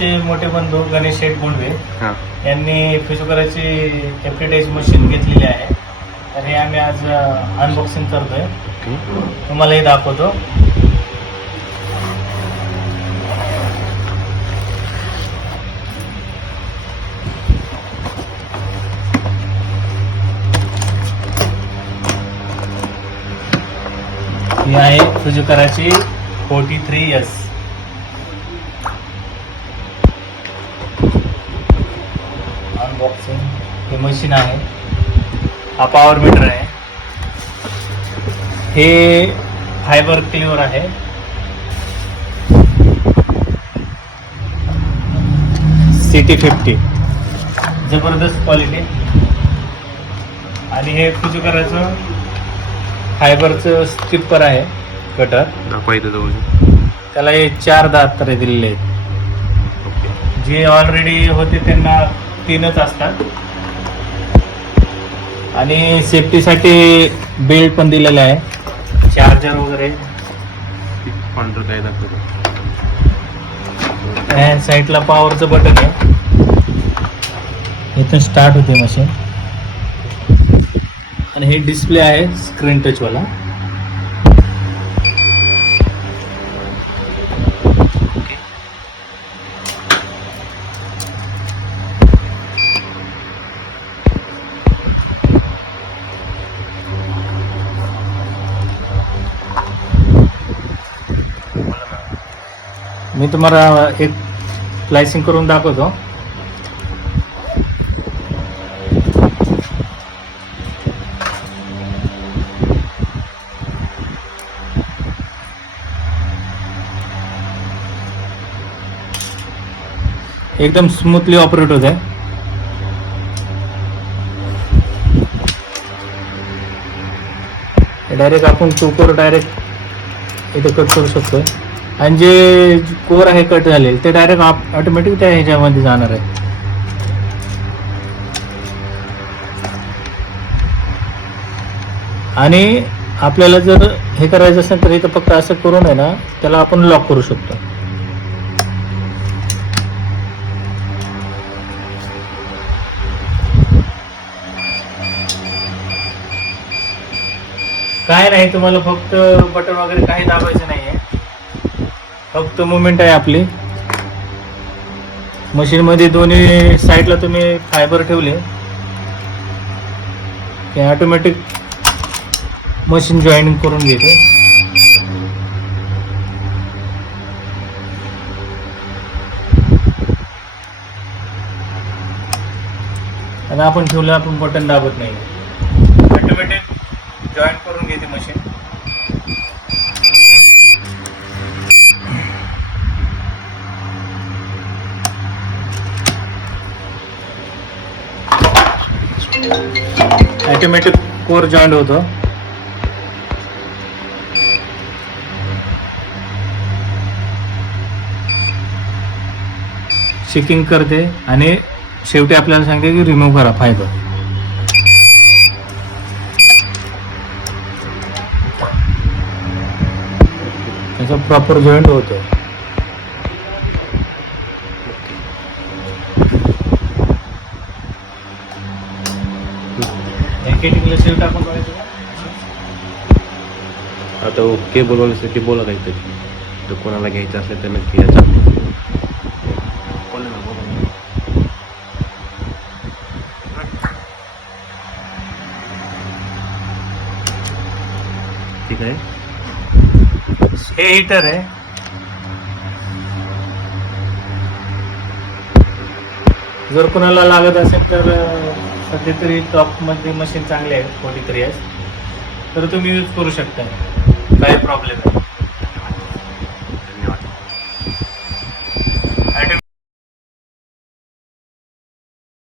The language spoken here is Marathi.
आमचे मोठे बंधू गणेश शेठ बोंडवे हां यांनी फिजिओकराची एप्रिटाईज मशीन घेतलेली आहे. तर हे आम्ही आज अनबॉक्सिंग करतोय, ओके. तुम्हालाही दाखवतो. ही आहे फिजिओकराची 43S. अनबॉक्सिंग हे मशीन आहे. हा पॉवर मीटर आहे. हे फायबर क्लिअर आहे. CT50 जबरदस्त क्वालिटी. आणि हे फिजिओकराचं फायबरचं स्ट्रिपर आहे, कटर. दाखवा इथं जवळ. त्याला हे 4 दात दिलेले आहेत. ओके. जे ऑलरेडी होते त्यांना 3च असतात. आणि सेफ्टीसाठी बेल्ट पण दिलेला आहे, चार्जर वगैरे. पांढरं काय दाखवतो. ह्या साईडला पॉवरचं बटन आहे, इथून स्टार्ट होते मशीन. आणि हे डिस्प्ले आहे स्क्रीन टचवाला. मी तुम्हाला एक स्लायसिंग करून दाखवतो. एकदम स्मूथली ऑपरेट होत आहे. डायरेक्ट आपण कोर डायरेक्ट इथे कट करू शकतो. आणि जे कोर आहे कट झाले ते डायरेक्ट ऑटोमॅटिक त्या ह्याच्यामध्ये जाणार आहे. आणि आपल्याला जर हे करायचं असेल तर इथं फक्त असं करून आहे ना, त्याला आपण लॉक करू शकतो. काय नाही, तुम्हाला फक्त बटन वगैरे काही दाबायचं नाहीये, फक्त मुवमेंट आहे आपली. मशीन मध्ये दोन्ही साईडला तुम्ही फायबर ठेवले की ऑटोमॅटिक मशीन जॉईनिंग करून घेते. आणि आपण ठेवलं, आपण बटन दाबत नाही, ऑटोमॅटिक जॉईन करून घेते मशीन. ऑटोमॅटिक कोर जॉईंट होतो. चेकिंग करते आणि शेवटी आपल्याला सांगते की रिमूव्ह करा फायबर. त्याचा प्रॉपर जॉईंट होतो. शेवट आपण बघायचं. आता ओके बोलवण्यासाठी बोला काहीतरी. तर कोणाला घ्यायचं असेल तर नक्की याचा ठीक आहे. हे हीटर आहे. जर कोणाला लागत असेल तर सध्या तरी टॉप मध्ये मशीन चांगले आहे 43S, तर तुम्ही यूज करू शकता, काय प्रॉब्लेम आहे.